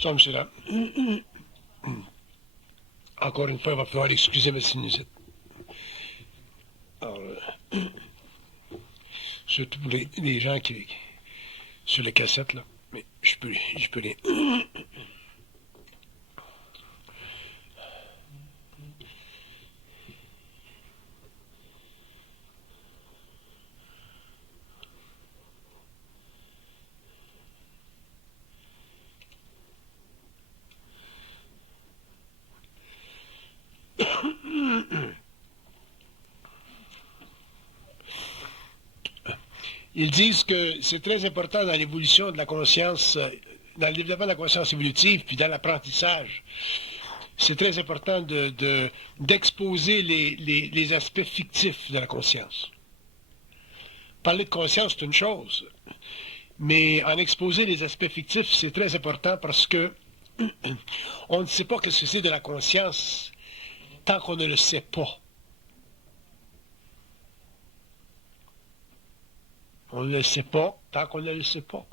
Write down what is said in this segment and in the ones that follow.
Ça, monsieur là. Encore une fois, il va falloir excuser ma sinusite. Alors, surtout pour les gens qui sur les cassettes, là. Mais je peux les... Ils disent que c'est très important dans l'évolution de la conscience, dans le développement de la conscience évolutive, puis dans l'apprentissage. C'est très important d'exposer les aspects fictifs de la conscience. Parler de conscience, c'est une chose, mais en exposer les aspects fictifs, c'est très important parce que on ne sait pas ce que c'est de la conscience tant qu'on ne le sait pas. On ne le sait pas tant qu'on ne le sait pas.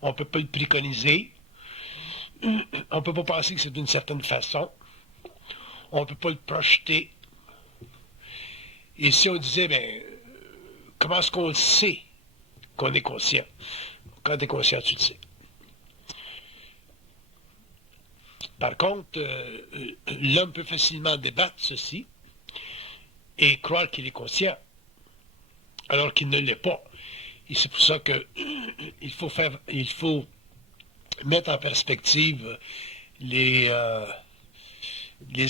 On ne peut pas le préconiser. On ne peut pas penser que c'est d'une certaine façon. On ne peut pas le projeter. Et si on disait, comment est-ce qu'on le sait qu'on est conscient? Quand tu es conscient, tu le sais. Par contre, l'homme peut facilement débattre ceci et croire qu'il est conscient, alors qu'il ne l'est pas. Et c'est pour ça que il faut mettre en perspective les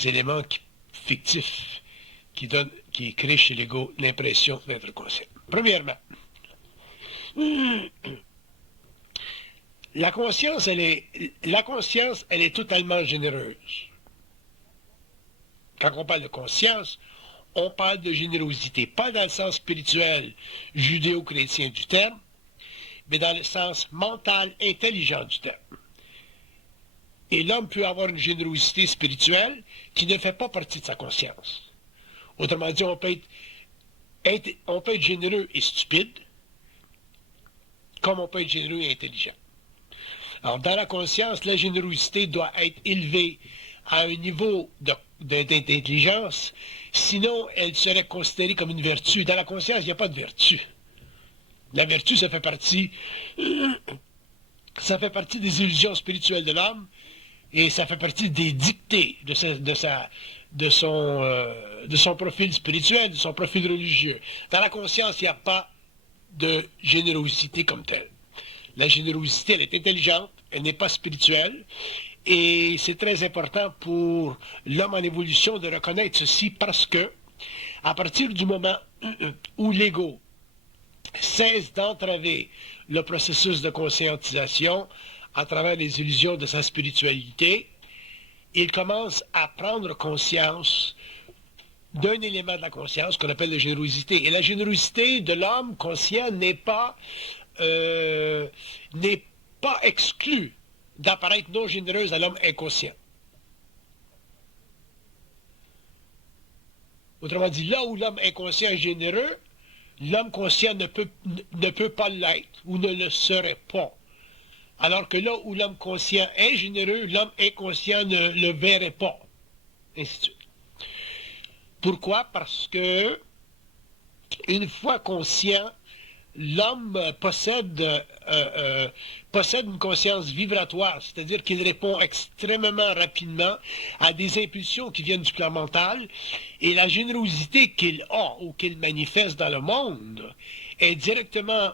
éléments fictifs qui créent chez l'ego l'impression d'être conscient. Premièrement, la conscience, elle est totalement généreuse. Quand on parle de conscience, on parle de générosité, pas dans le sens spirituel judéo-chrétien du terme, mais dans le sens mental, intelligent du terme. Et l'homme peut avoir une générosité spirituelle qui ne fait pas partie de sa conscience. Autrement dit, on peut être généreux et stupide, comme on peut être généreux et intelligent. Alors, dans la conscience, la générosité doit être élevée à un niveau d'intelligence, sinon elle serait considérée comme une vertu. Dans la conscience, il n'y a pas de vertu. La vertu, ça fait partie des illusions spirituelles de l'homme, et ça fait partie des dictées de son profil spirituel, de son profil religieux. Dans la conscience, il n'y a pas de générosité comme telle. La générosité, elle est intelligente, elle n'est pas spirituelle, et c'est très important pour l'homme en évolution de reconnaître ceci parce que, à partir du moment où l'ego cesse d'entraver le processus de conscientisation à travers les illusions de sa spiritualité, il commence à prendre conscience d'un élément de la conscience qu'on appelle la générosité. Et la générosité de l'homme conscient n'est pas exclue d'apparaître non généreuse à l'homme inconscient. Autrement dit, là où l'homme inconscient est généreux, l'homme conscient ne peut pas l'être ou ne le serait pas. Alors que là où l'homme conscient est généreux, l'homme inconscient ne le verrait pas. Ainsi de suite. Pourquoi? Parce que, une fois conscient, l'homme possède une conscience vibratoire, c'est-à-dire qu'il répond extrêmement rapidement à des impulsions qui viennent du plan mental, et la générosité qu'il a ou qu'il manifeste dans le monde est directement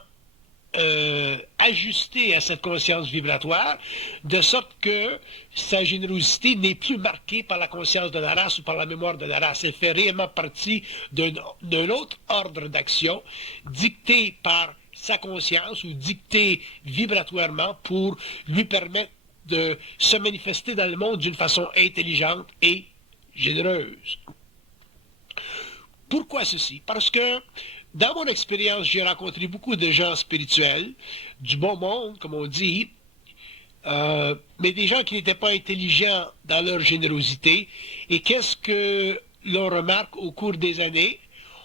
ajustée à cette conscience vibratoire, de sorte que sa générosité n'est plus marquée par la conscience de la race ou par la mémoire de la race. Elle fait réellement partie d'un autre ordre d'action dicté par sa conscience ou dicté vibratoirement pour lui permettre de se manifester dans le monde d'une façon intelligente et généreuse. Pourquoi ceci? Parce que dans mon expérience, j'ai rencontré beaucoup de gens spirituels, du bon monde, comme on dit, mais des gens qui n'étaient pas intelligents dans leur générosité. Et qu'est-ce que l'on remarque au cours des années?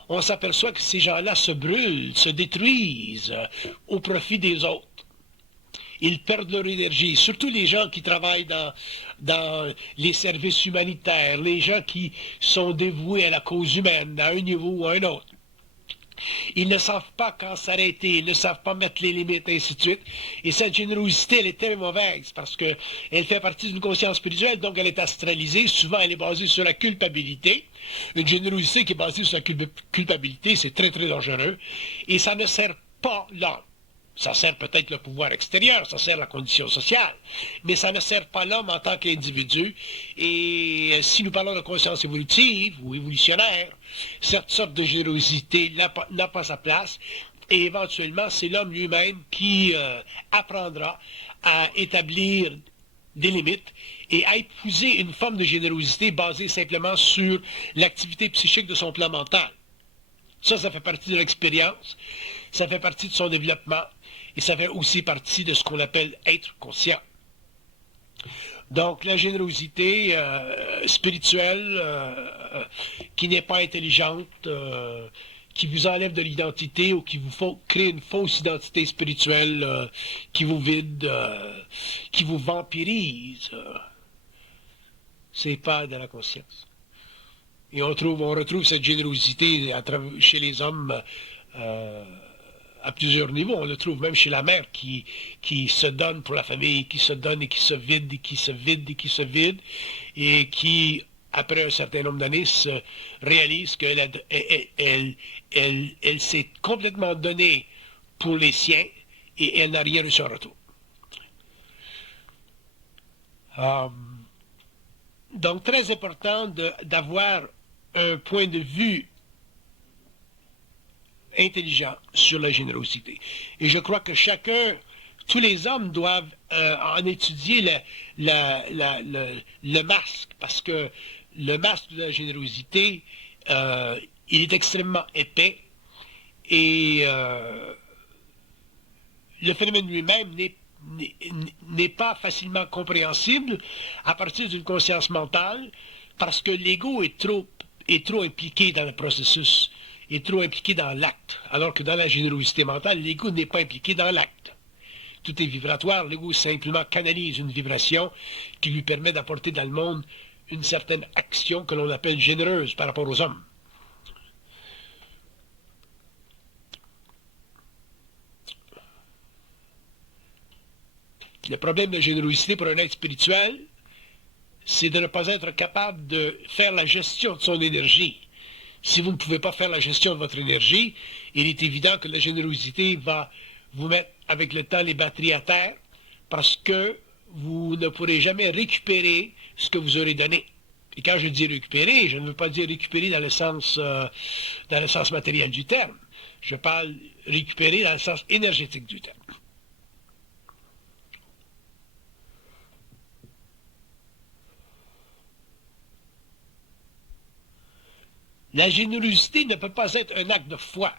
On s'aperçoit que ces gens-là se brûlent, se détruisent au profit des autres. ils perdent leur énergie. Surtout les gens qui travaillent dans les services humanitaires, les gens qui sont dévoués à la cause humaine, à un niveau ou à un autre. Ils ne savent pas quand s'arrêter, ils ne savent pas mettre les limites, et ainsi de suite. Et cette générosité, elle est très mauvaise parce qu'elle fait partie d'une conscience spirituelle, donc elle est astralisée. Souvent, elle est basée sur la culpabilité. Une générosité qui est basée sur la culpabilité, c'est très, très dangereux. Et ça ne sert pas l'homme. Ça sert peut-être le pouvoir extérieur, ça sert la condition sociale, mais ça ne sert pas l'homme en tant qu'individu. Et si nous parlons de conscience évolutive ou évolutionnaire, cette sorte de générosité n'a pas sa place. Et éventuellement, c'est l'homme lui-même qui apprendra à établir des limites et à épouser une forme de générosité basée simplement sur l'activité psychique de son plan mental. Ça fait partie de l'expérience, ça fait partie de son développement, et ça fait aussi partie de ce qu'on appelle être conscient. Donc, la générosité spirituelle qui n'est pas intelligente, qui vous enlève de l'identité ou qui vous crée une fausse identité spirituelle qui vous vide, qui vous vampirise, c'est pas de la conscience. Et on retrouve cette générosité chez les hommes à plusieurs niveaux. On le trouve même chez la mère qui se donne pour la famille, qui se donne et qui se vide, et qui se vide, et qui se vide, et qui, après un certain nombre d'années, se réalise qu'elle elle s'est complètement donnée pour les siens et elle n'a rien reçu en retour. Donc, très important d'avoir un point de vue intelligent sur la générosité. Et je crois que tous les hommes doivent en étudier le masque, parce que le masque de la générosité, il est extrêmement épais et le phénomène lui-même n'est pas facilement compréhensible à partir d'une conscience mentale, parce que l'ego est trop impliqué dans le processus, est trop impliqué dans l'acte, alors que dans la générosité mentale, l'ego n'est pas impliqué dans l'acte. Tout est vibratoire, l'ego simplement canalise une vibration qui lui permet d'apporter dans le monde une certaine action que l'on appelle généreuse par rapport aux hommes. Le problème de générosité pour un être spirituel, c'est de ne pas être capable de faire la gestion de son énergie. Si vous ne pouvez pas faire la gestion de votre énergie, il est évident que la générosité va vous mettre avec le temps les batteries à terre, parce que vous ne pourrez jamais récupérer ce que vous aurez donné. Et quand je dis récupérer, je ne veux pas dire récupérer dans le sens matériel du terme. Je parle récupérer dans le sens énergétique du terme. La générosité ne peut pas être un acte de foi,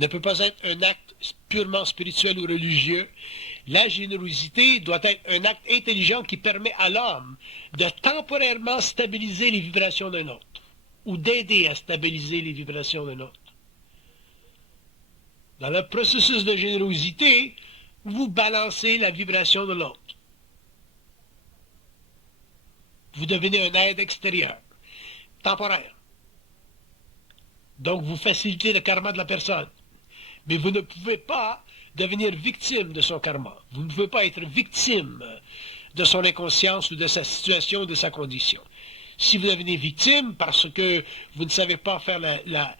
ne peut pas être un acte purement spirituel ou religieux. La générosité doit être un acte intelligent qui permet à l'homme de temporairement stabiliser les vibrations d'un autre, ou d'aider à stabiliser les vibrations d'un autre. Dans le processus de générosité, vous balancez la vibration de l'autre. Vous devenez un aide extérieur, temporaire. Donc, vous facilitez le karma de la personne. Mais vous ne pouvez pas devenir victime de son karma. Vous ne pouvez pas être victime de son inconscience ou de sa situation ou de sa condition. Si vous devenez victime parce que vous ne savez pas faire la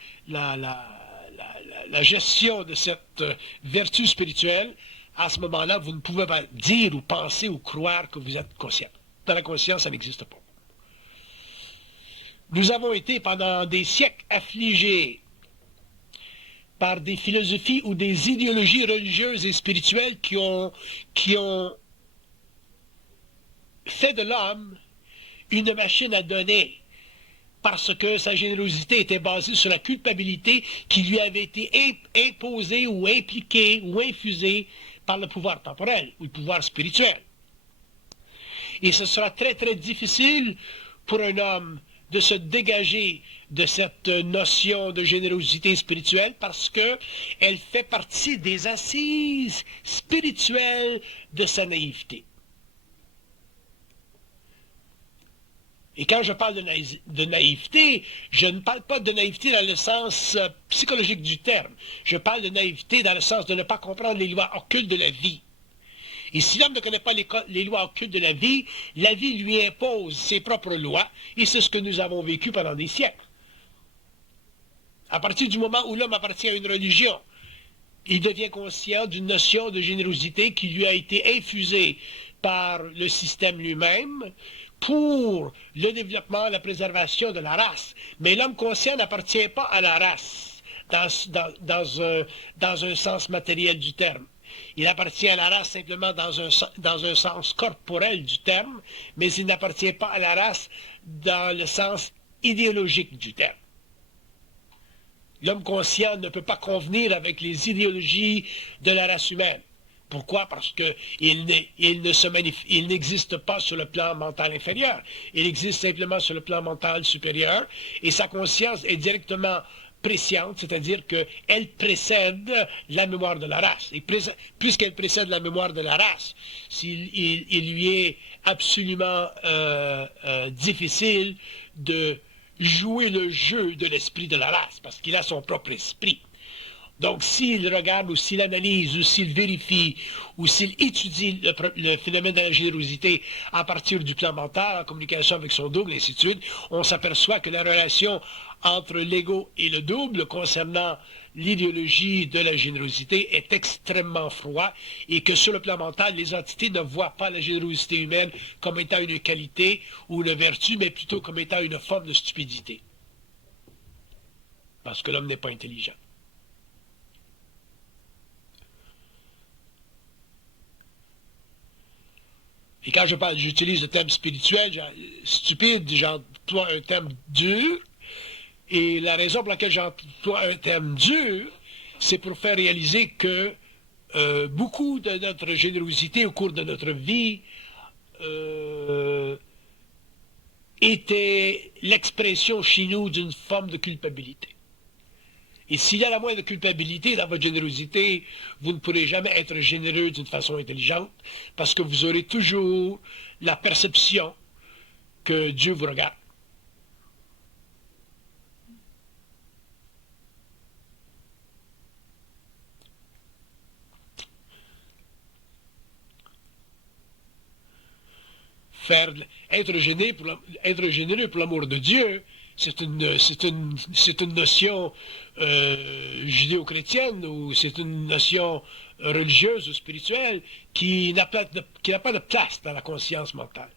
gestion de cette vertu spirituelle, à ce moment-là, vous ne pouvez pas dire ou penser ou croire que vous êtes conscient. Dans la conscience, ça n'existe pas. Nous avons été pendant des siècles affligés par des philosophies ou des idéologies religieuses et spirituelles qui ont fait de l'homme une machine à donner, parce que sa générosité était basée sur la culpabilité qui lui avait été imposée ou impliquée ou infusée par le pouvoir temporel ou le pouvoir spirituel. Et ce sera très, très difficile pour un homme de se dégager de cette notion de générosité spirituelle parce qu'elle fait partie des assises spirituelles de sa naïveté. Et quand je parle de naïveté, je ne parle pas de naïveté dans le sens psychologique du terme. Je parle de naïveté dans le sens de ne pas comprendre les lois occultes de la vie. Et si l'homme ne connaît pas les lois occultes de la vie lui impose ses propres lois, et c'est ce que nous avons vécu pendant des siècles. À partir du moment où l'homme appartient à une religion, il devient conscient d'une notion de générosité qui lui a été infusée par le système lui-même pour le développement, la préservation de la race. Mais l'homme conscient n'appartient pas à la race dans un sens matériel du terme. Il appartient à la race simplement dans un sens corporel du terme, mais il n'appartient pas à la race dans le sens idéologique du terme. L'homme conscient ne peut pas convenir avec les idéologies de la race humaine. Pourquoi? Parce qu'il n'existe pas sur le plan mental inférieur. Il existe simplement sur le plan mental supérieur, et sa conscience est directement presciente, c'est-à-dire qu'elle précède la mémoire de la race. Et puisqu'elle précède la mémoire de la race, il lui est absolument difficile de jouer le jeu de l'esprit de la race, parce qu'il a son propre esprit. Donc, s'il regarde ou s'il analyse ou s'il vérifie ou s'il étudie le phénomène de la générosité à partir du plan mental, en communication avec son double, et ainsi de suite, on s'aperçoit que la relation entre l'ego et le double concernant l'idéologie de la générosité est extrêmement froide et que sur le plan mental, les entités ne voient pas la générosité humaine comme étant une qualité ou une vertu, mais plutôt comme étant une forme de stupidité. Parce que l'homme n'est pas intelligent. Et quand j'utilise le terme spirituel, stupide, j'emploie un terme dur. Et la raison pour laquelle j'emploie un terme dur, c'est pour faire réaliser que beaucoup de notre générosité au cours de notre vie était l'expression chez nous d'une forme de culpabilité. Et s'il y a la moindre culpabilité dans votre générosité, vous ne pourrez jamais être généreux d'une façon intelligente, parce que vous aurez toujours la perception que Dieu vous regarde. Être généreux pour l'amour de Dieu, c'est une notion judéo-chrétienne ou c'est une notion religieuse ou spirituelle qui n'a pas de place dans la conscience mentale.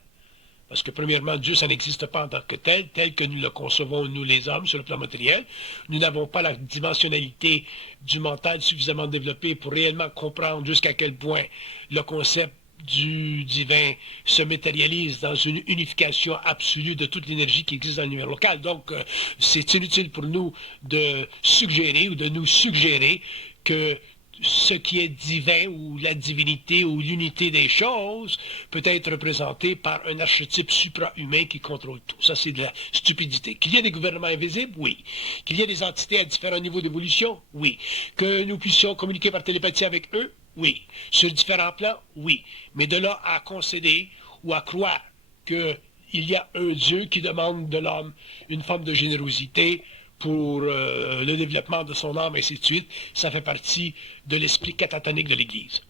Parce que premièrement, Dieu, ça n'existe pas en tant que tel que nous le concevons, nous les hommes, sur le plan matériel. Nous n'avons pas la dimensionnalité du mental suffisamment développée pour réellement comprendre jusqu'à quel point le concept du divin se matérialise dans une unification absolue de toute l'énergie qui existe dans l'univers local. Donc, c'est inutile pour nous de suggérer ou de nous suggérer que ce qui est divin ou la divinité ou l'unité des choses peut être représenté par un archétype supra-humain qui contrôle tout. Ça, c'est de la stupidité. Qu'il y ait des gouvernements invisibles, oui. Qu'il y ait des entités à différents niveaux d'évolution, oui. Que nous puissions communiquer par télépathie avec eux, oui. Sur différents plans, oui. Mais de là à concéder ou à croire qu'il y a un Dieu qui demande de l'homme une forme de générosité pour le développement de son âme, et ainsi de suite, ça fait partie de l'esprit catatonique de l'Église.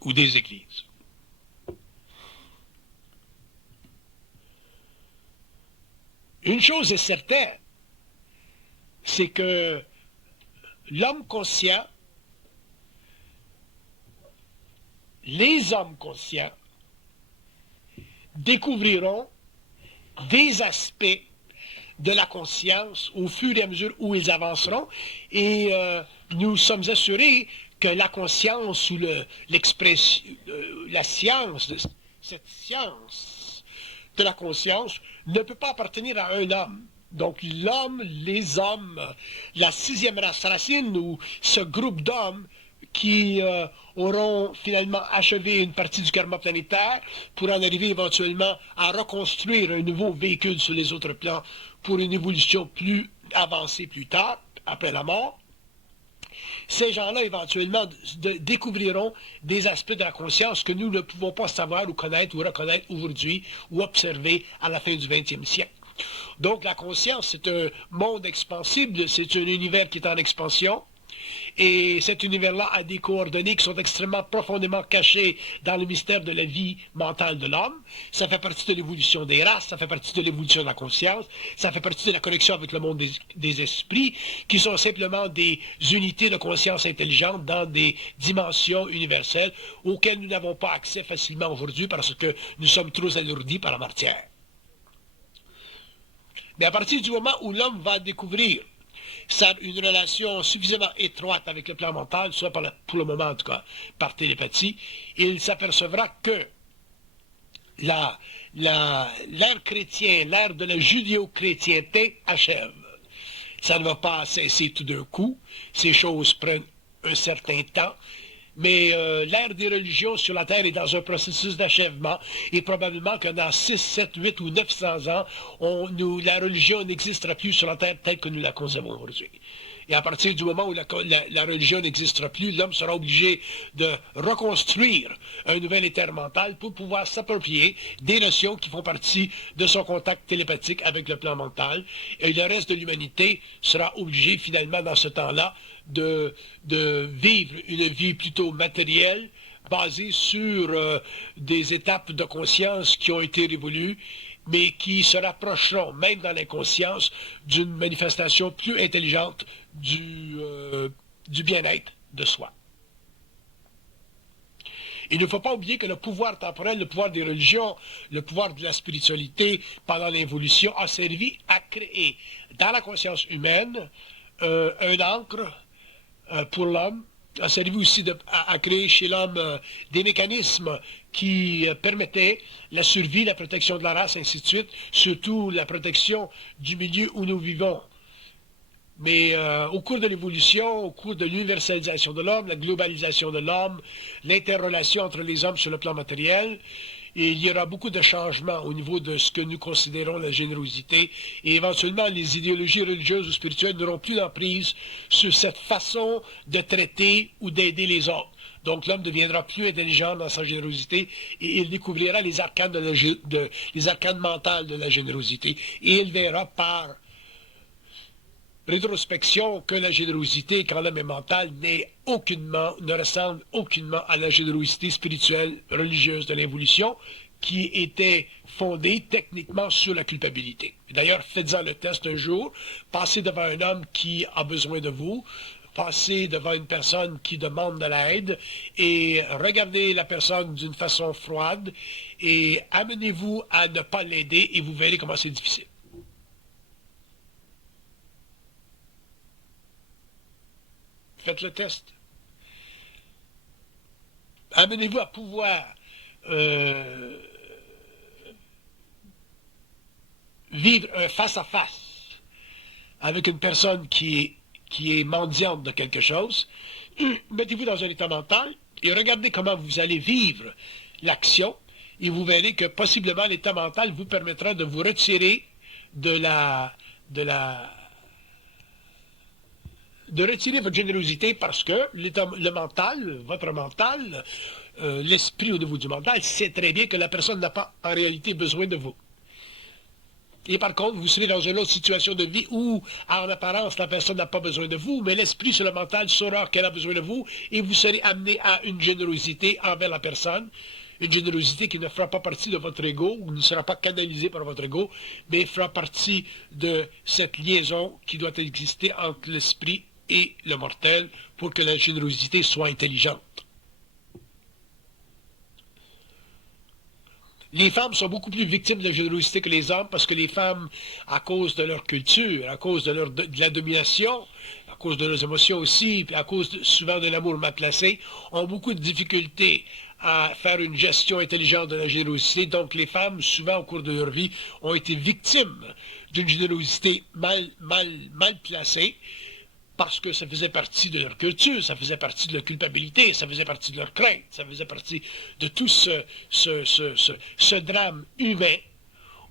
Ou des églises. Une chose est certaine, c'est que l'homme conscient, les hommes conscients, découvriront des aspects de la conscience au fur et à mesure où ils avanceront, et nous sommes assurés que la conscience ou l'expression, la science, cette science de la conscience ne peut pas appartenir à un homme. Donc l'homme, les hommes, la sixième race racine ou ce groupe d'hommes qui auront finalement achevé une partie du karma planétaire pour en arriver éventuellement à reconstruire un nouveau véhicule sur les autres plans pour une évolution plus avancée plus tard, après la mort. Ces gens-là, éventuellement, découvriront des aspects de la conscience que nous ne pouvons pas savoir ou connaître ou reconnaître aujourd'hui ou observer à la fin du 20e siècle. Donc, la conscience, c'est un monde expansible, c'est un univers qui est en expansion. Et cet univers-là a des coordonnées qui sont extrêmement profondément cachées dans le mystère de la vie mentale de l'homme. Ça fait partie de l'évolution des races, ça fait partie de l'évolution de la conscience, ça fait partie de la connexion avec le monde des esprits, qui sont simplement des unités de conscience intelligente dans des dimensions universelles auxquelles nous n'avons pas accès facilement aujourd'hui parce que nous sommes trop alourdis par la matière. Mais à partir du moment où l'homme va découvrir une relation suffisamment étroite avec le plan mental, soit pour le moment en tout cas par télépathie, il s'apercevra que l'ère chrétienne, l'ère de la judéo-chrétienté achève. Ça ne va pas cesser tout d'un coup, ces choses prennent un certain temps, mais l'ère des religions sur la Terre est dans un processus d'achèvement, et probablement que dans 6, 7, 8 ou 900 ans, la religion n'existera plus sur la Terre telle que nous la concevons aujourd'hui. Et à partir du moment où la religion n'existera plus, l'homme sera obligé de reconstruire un nouvel éther mental pour pouvoir s'approprier des notions qui font partie de son contact télépathique avec le plan mental. Et le reste de l'humanité sera obligé finalement dans ce temps-là de vivre une vie plutôt matérielle, basée sur des étapes de conscience qui ont été révolues, mais qui se rapprocheront, même dans l'inconscience, d'une manifestation plus intelligente du bien-être de soi. Il ne faut pas oublier que le pouvoir temporel, le pouvoir des religions, le pouvoir de la spiritualité pendant l'évolution a servi à créer dans la conscience humaine un ancre pour l'homme, a servi aussi à créer chez l'homme des mécanismes qui permettaient la survie, la protection de la race, ainsi de suite, surtout la protection du milieu où nous vivons. Mais au cours de l'évolution, au cours de l'universalisation de l'homme, la globalisation de l'homme, l'interrelation entre les hommes sur le plan matériel, et il y aura beaucoup de changements au niveau de ce que nous considérons la générosité, et éventuellement les idéologies religieuses ou spirituelles n'auront plus d'emprise sur cette façon de traiter ou d'aider les autres. Donc l'homme deviendra plus intelligent dans sa générosité et il découvrira les arcanes, les arcanes mentales de la générosité, et il verra par rétrospection que la générosité, quand l'homme est mental, ne ressemble aucunement à la générosité spirituelle, religieuse de l'évolution, qui était fondée techniquement sur la culpabilité. D'ailleurs, faites-en le test un jour, passez devant un homme qui a besoin de vous, passez devant une personne qui demande de l'aide et regardez la personne d'une façon froide et amenez-vous à ne pas l'aider et vous verrez comment c'est difficile. Faites le test. Amenez-vous à pouvoir vivre un face-à-face avec une personne qui est mendiante de quelque chose. Mettez-vous dans un état mental et regardez comment vous allez vivre l'action et vous verrez que possiblement l'état mental vous permettra de vous retirer de retirer votre générosité parce que le mental, votre mental, l'esprit au niveau du mental sait très bien que la personne n'a pas en réalité besoin de vous. Et par contre, vous serez dans une autre situation de vie où, en apparence, la personne n'a pas besoin de vous, mais l'esprit sur le mental saura qu'elle a besoin de vous et vous serez amené à une générosité envers la personne. Une générosité qui ne fera pas partie de votre ego, ou ne sera pas canalisée par votre ego, mais fera partie de cette liaison qui doit exister entre l'esprit et le mortel pour que la générosité soit intelligente. Les femmes sont beaucoup plus victimes de la générosité que les hommes parce que les femmes, à cause de leur culture, à cause de la domination, à cause de leurs émotions aussi, puis à cause souvent de l'amour mal placé, ont beaucoup de difficultés à faire une gestion intelligente de la générosité. Donc les femmes, souvent au cours de leur vie, ont été victimes d'une générosité mal placée, parce que ça faisait partie de leur culture, ça faisait partie de leur culpabilité, ça faisait partie de leur crainte, ça faisait partie de tout ce drame humain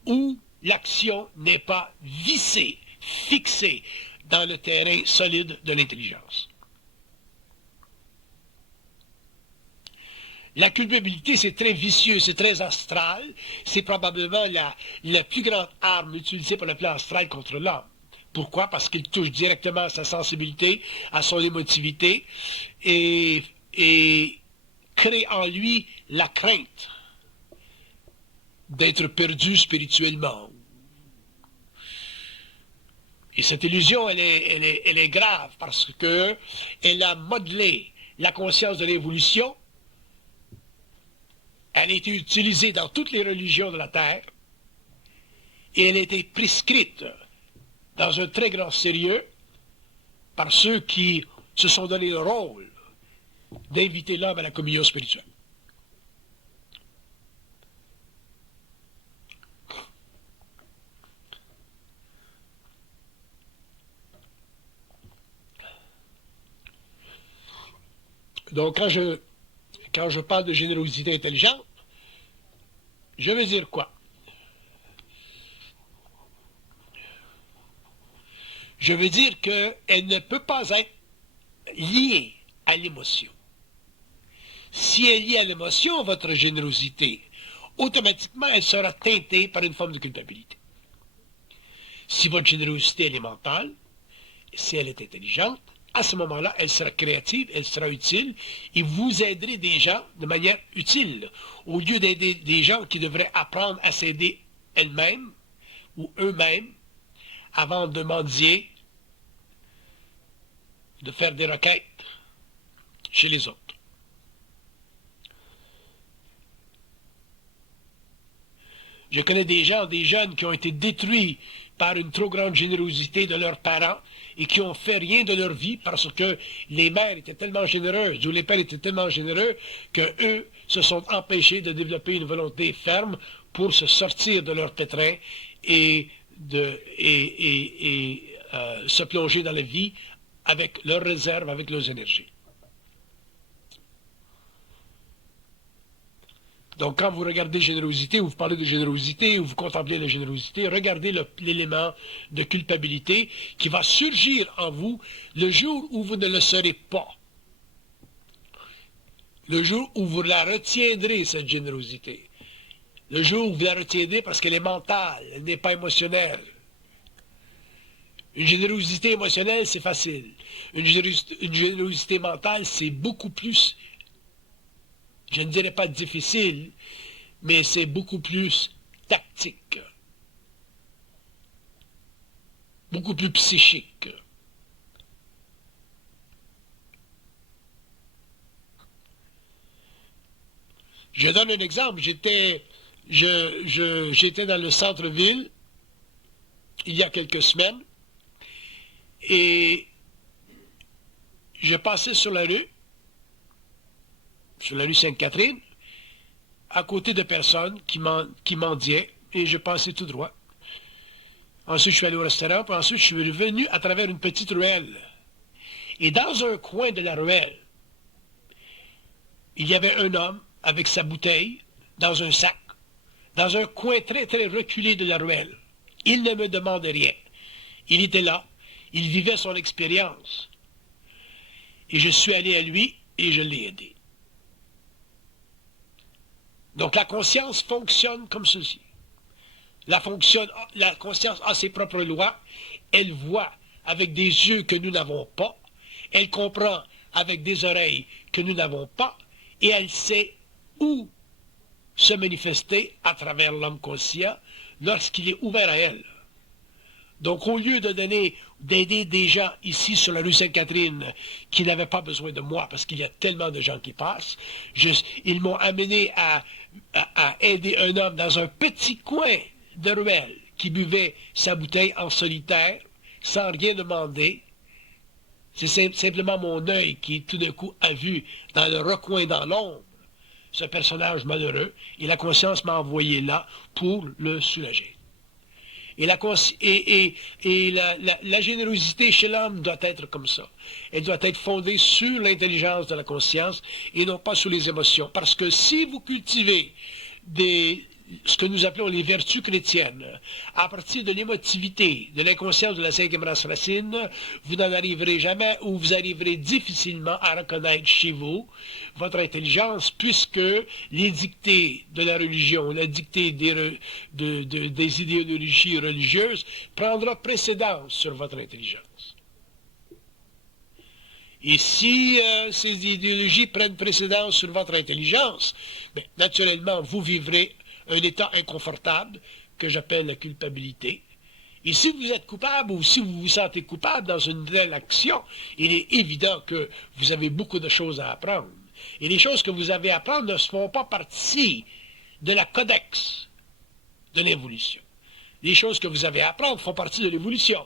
où l'action n'est pas vissée, fixée dans le terrain solide de l'intelligence. La culpabilité, c'est très vicieux, c'est très astral. C'est probablement la plus grande arme utilisée par le plan astral contre l'homme. Pourquoi? Parce qu'il touche directement à sa sensibilité, à son émotivité, et crée en lui la crainte d'être perdu spirituellement. Et cette illusion, elle est grave parce qu'elle a modelé la conscience de l'évolution. Elle a été utilisée dans toutes les religions de la Terre et elle a été prescrite dans un très grand sérieux par ceux qui se sont donné le rôle d'inviter l'homme à la communion spirituelle. Donc, quand je parle de générosité intelligente, je veux dire quoi? Je veux dire qu'elle ne peut pas être liée à l'émotion. Si elle est liée à l'émotion, votre générosité, automatiquement, elle sera teintée par une forme de culpabilité. Si votre générosité elle est mentale, si elle est intelligente, à ce moment-là, elle sera créative, elle sera utile, et vous aiderez des gens de manière utile, au lieu d'aider des gens qui devraient apprendre à s'aider elles-mêmes ou eux-mêmes avant de mendier, de faire des requêtes chez les autres. Je connais des gens, des jeunes qui ont été détruits par une trop grande générosité de leurs parents et qui ont fait rien de leur vie parce que les mères étaient tellement généreuses ou les pères étaient tellement généreux qu'eux se sont empêchés de développer une volonté ferme pour se sortir de leur pétrin et se plonger dans la vie avec leurs réserves, avec leurs énergies. Donc, quand vous regardez générosité, ou vous parlez de générosité, ou vous contemplez la générosité, regardez l'élément de culpabilité qui va surgir en vous le jour où vous ne le serez pas. Le jour où vous la retiendrez, cette générosité. Le jour où vous la retiendrez parce qu'elle est mentale, elle n'est pas émotionnelle. Une générosité émotionnelle, c'est facile. Une générosité mentale, c'est beaucoup plus, je ne dirais pas difficile, mais c'est beaucoup plus tactique, beaucoup plus psychique. Je donne un exemple. J'étais dans le centre-ville il y a quelques semaines et je passais sur la rue Sainte-Catherine, à côté de personnes qui mendiaient, et je passais tout droit. Ensuite, je suis allé au restaurant, puis ensuite, je suis revenu à travers une petite ruelle. Et dans un coin de la ruelle, il y avait un homme avec sa bouteille dans un sac, dans un coin très, très reculé de la ruelle. Il ne me demandait rien. Il était là, il vivait son expérience. Et je suis allé à lui et je l'ai aidé. Donc la conscience fonctionne comme ceci. La conscience a ses propres lois, elle voit avec des yeux que nous n'avons pas, elle comprend avec des oreilles que nous n'avons pas, et elle sait où se manifester à travers l'homme conscient lorsqu'il est ouvert à elle. Donc au lieu d'aider des gens ici sur la rue Sainte-Catherine qui n'avaient pas besoin de moi parce qu'il y a tellement de gens qui passent, ils m'ont amené à aider un homme dans un petit coin de ruelle qui buvait sa bouteille en solitaire sans rien demander. C'est simplement mon œil qui tout d'un coup a vu dans le recoin, dans l'ombre, ce personnage malheureux, et la conscience m'a envoyé là pour le soulager. Et la générosité chez l'homme doit être comme ça. Elle doit être fondée sur l'intelligence de la conscience et non pas sur les émotions. Parce que si vous cultivez ce que nous appelons les vertus chrétiennes, à partir de l'émotivité, de l'inconscience de la cinquième race racine, vous n'en arriverez jamais ou vous arriverez difficilement à reconnaître chez vous votre intelligence, puisque les dictées de la religion, la dictée des idéologies religieuses prendra précédence sur votre intelligence. Et si ces idéologies prennent précédence sur votre intelligence, bien, naturellement, vous vivrez un état inconfortable que j'appelle la culpabilité. Et si vous êtes coupable ou si vous vous sentez coupable dans une telle action, il est évident que vous avez beaucoup de choses à apprendre. Et les choses que vous avez à apprendre ne font pas partie de la codex de l'évolution. Les choses que vous avez à apprendre font partie de l'évolution.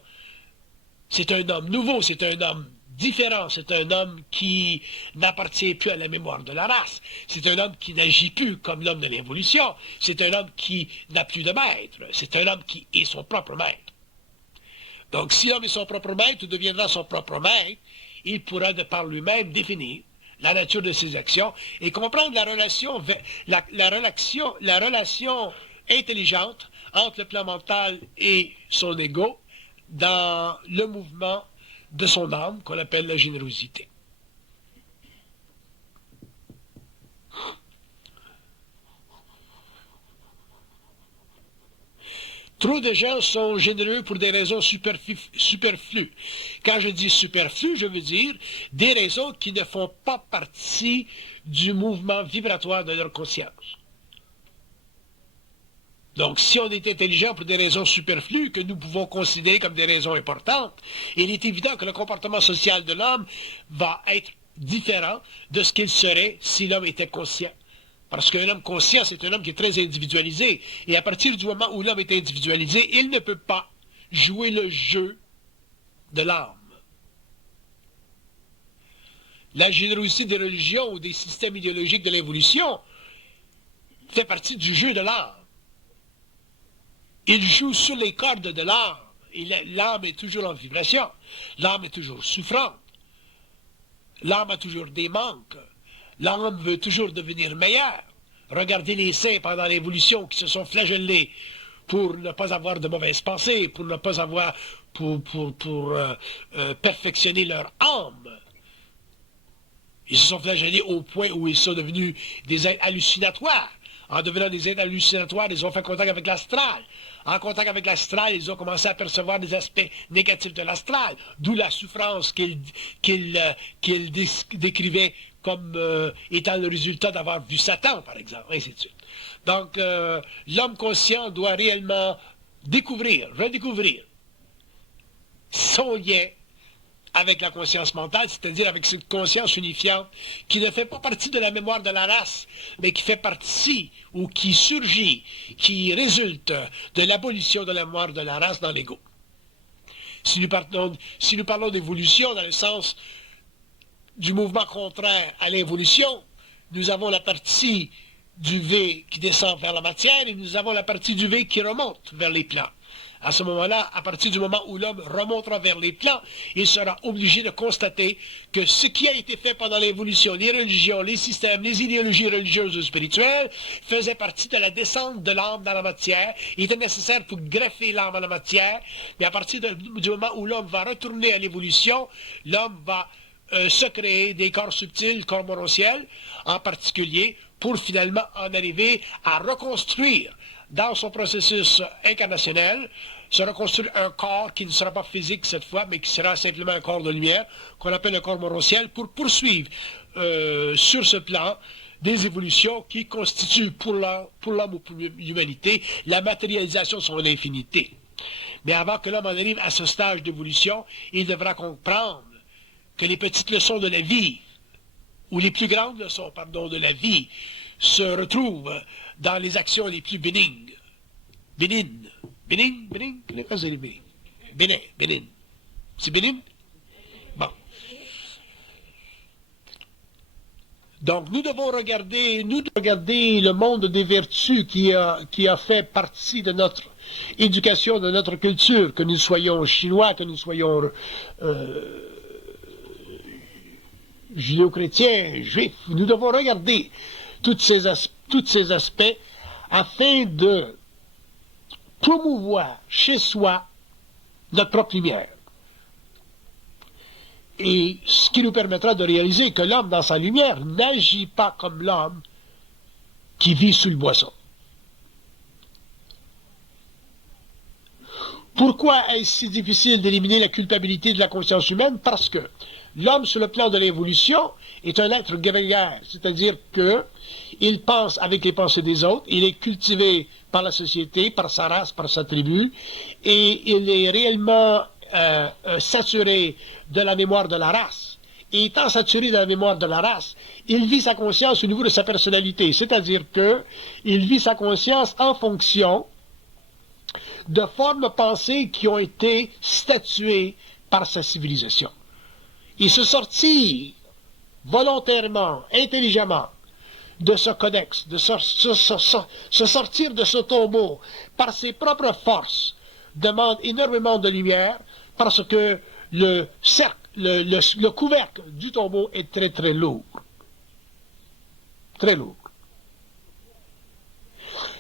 C'est un homme nouveau, c'est un homme différent, c'est un homme qui n'appartient plus à la mémoire de la race, c'est un homme qui n'agit plus comme l'homme de l'évolution, c'est un homme qui n'a plus de maître, c'est un homme qui est son propre maître. Donc si l'homme est son propre maître ou deviendra son propre maître, il pourra de par lui-même définir la nature de ses actions et comprendre la relation intelligente entre le plan mental et son ego dans le mouvement de son âme, qu'on appelle la générosité. Trop de gens sont généreux pour des raisons superflues. Quand je dis superflues, je veux dire des raisons qui ne font pas partie du mouvement vibratoire de leur conscience. Donc, si on est intelligent pour des raisons superflues, que nous pouvons considérer comme des raisons importantes, il est évident que le comportement social de l'homme va être différent de ce qu'il serait si l'homme était conscient. Parce qu'un homme conscient, c'est un homme qui est très individualisé. Et à partir du moment où l'homme est individualisé, il ne peut pas jouer le jeu de l'âme. La générosité des religions ou des systèmes idéologiques de l'évolution fait partie du jeu de l'âme. Il joue sur les cordes de l'âme. Et l'âme est toujours en vibration. L'âme est toujours souffrante. L'âme a toujours des manques. L'âme veut toujours devenir meilleure. Regardez les saints pendant l'évolution qui se sont flagellés pour ne pas avoir de mauvaises pensées, pour ne pas avoir, pour perfectionner leur âme. Ils se sont flagellés au point où ils sont devenus des êtres hallucinatoires. En devenant des êtres hallucinatoires, ils ont fait contact avec l'astral. En contact avec l'astral, ils ont commencé à percevoir des aspects négatifs de l'astral, d'où la souffrance qu'ils décrivaient comme étant le résultat d'avoir vu Satan, par exemple, ainsi de suite. Donc, l'homme conscient doit réellement redécouvrir son lien avec la conscience mentale, c'est-à-dire avec cette conscience unifiante qui ne fait pas partie de la mémoire de la race, mais qui fait partie ou qui surgit, qui résulte de l'abolition de la mémoire de la race dans l'ego. Si nous parlons d'évolution dans le sens du mouvement contraire à l'évolution, nous avons la partie du V qui descend vers la matière et nous avons la partie du V qui remonte vers les plans. À ce moment-là, à partir du moment où l'homme remontera vers les plans, il sera obligé de constater que ce qui a été fait pendant l'évolution, les religions, les systèmes, les idéologies religieuses ou spirituelles, faisait partie de la descente de l'âme dans la matière. Il était nécessaire pour greffer l'âme à la matière, mais à partir du moment où l'homme va retourner à l'évolution, l'homme va se créer des corps subtils, corps morontiels, en particulier, pour finalement en arriver à reconstruire dans son processus incarnationnel, se reconstruire un corps qui ne sera pas physique cette fois, mais qui sera simplement un corps de lumière, qu'on appelle un corps morontiel, pour poursuivre sur ce plan des évolutions qui constituent pour l'homme ou pour l'humanité la matérialisation de son infinité. Mais avant que l'homme en arrive à ce stage d'évolution, il devra comprendre que les petites leçons de la vie, ou les plus grandes leçons, pardon, de la vie, se retrouvent dans les actions les plus bénignes. Bénignes. Bénigne? Quand c'est bénin? Bénin. C'est bénigne? Bon. Donc, nous devons regarder le monde des vertus qui a fait partie de notre éducation, de notre culture, que nous soyons chinois, que nous soyons judéo-chrétiens, juifs. Nous devons regarder tous ces aspects afin de promouvoir chez soi notre propre lumière. Et ce qui nous permettra de réaliser que l'homme dans sa lumière n'agit pas comme l'homme qui vit sous le boisson. Pourquoi est-ce si difficile d'éliminer la culpabilité de la conscience humaine? Parce que l'homme, sur le plan de l'évolution, est un être grégaire, c'est-à-dire qu'il pense avec les pensées des autres, il est cultivé par la société, par sa race, par sa tribu, et il est réellement saturé de la mémoire de la race. Et étant saturé de la mémoire de la race, il vit sa conscience au niveau de sa personnalité, c'est-à-dire qu'il vit sa conscience en fonction de formes pensées qui ont été statuées par sa civilisation. Et se sortir volontairement, intelligemment, de ce codex, de se sortir de ce tombeau par ses propres forces, demande énormément de lumière, parce que le couvercle du tombeau est très très lourd. Très lourd.